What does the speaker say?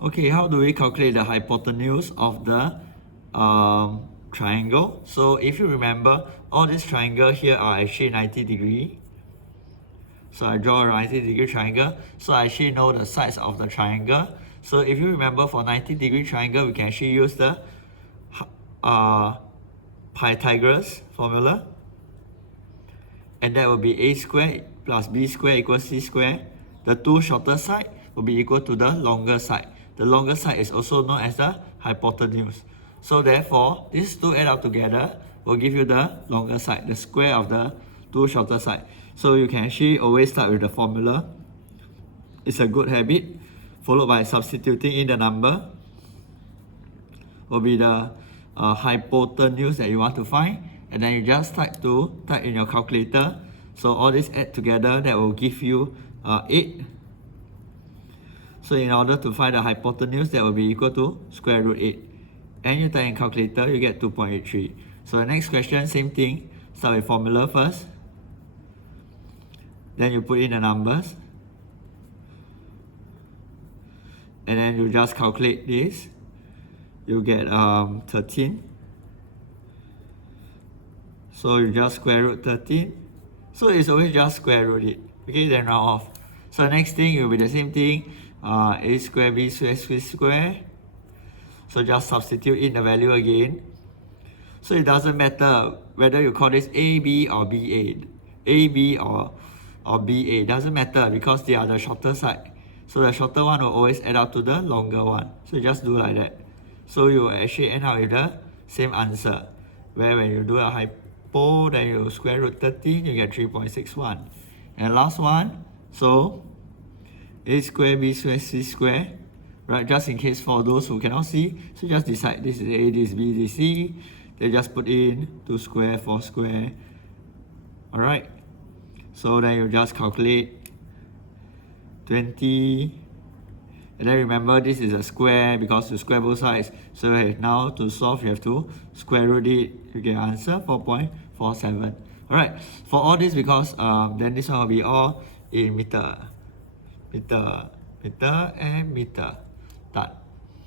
Okay, how do we calculate the hypotenuse of the triangle? So if you remember, all these triangles here are actually 90 degree. So I draw a 90-degree triangle. So I actually know the sides of the triangle. So if you remember, for 90-degree triangle, we can actually use the Pythagoras formula. And that will be a squared plus b squared equals c squared. The two shorter side will be equal to the longer side. The longer side is also known as the hypotenuse. So therefore, these two add up together will give you the longer side, the square of the two shorter side. So you can actually always start with the formula. It's a good habit, followed by substituting in the number. Will be the hypotenuse that you want to find, and then you just type in your calculator. So all this add together, that will give you 8. So in order to find the hypotenuse, that will be equal to square root 8. And you type in calculator, you get 2.83. So the next question, same thing. Start with formula first. Then you put in the numbers. And then you just calculate this. You get 13. So you just square root 13. So it's always just square root it. Okay, then round off. So the next thing will be the same thing. A square, b square, c square. So just substitute in the value again. So it doesn't matter whether you call this A, B or B, A. A, B or B, A. Doesn't matter because they are the shorter side. So the shorter one will always add up to the longer one. So you just do like that. So you actually end up with the same answer. Where when you do a hypo, then you square root 13, you get 3.61. And last one, so a square, b square, c square. Right, just in case for those who cannot see, so just decide this is A, this is B, this is C. They just put in 2 square, 4 square. Alright, so then you just calculate 20. And then remember, this is a square because you square both sides. So now to solve, you have to square root it. You get answer 4.47. Alright, for all this, because then this one will be all in meter, and meter. Done.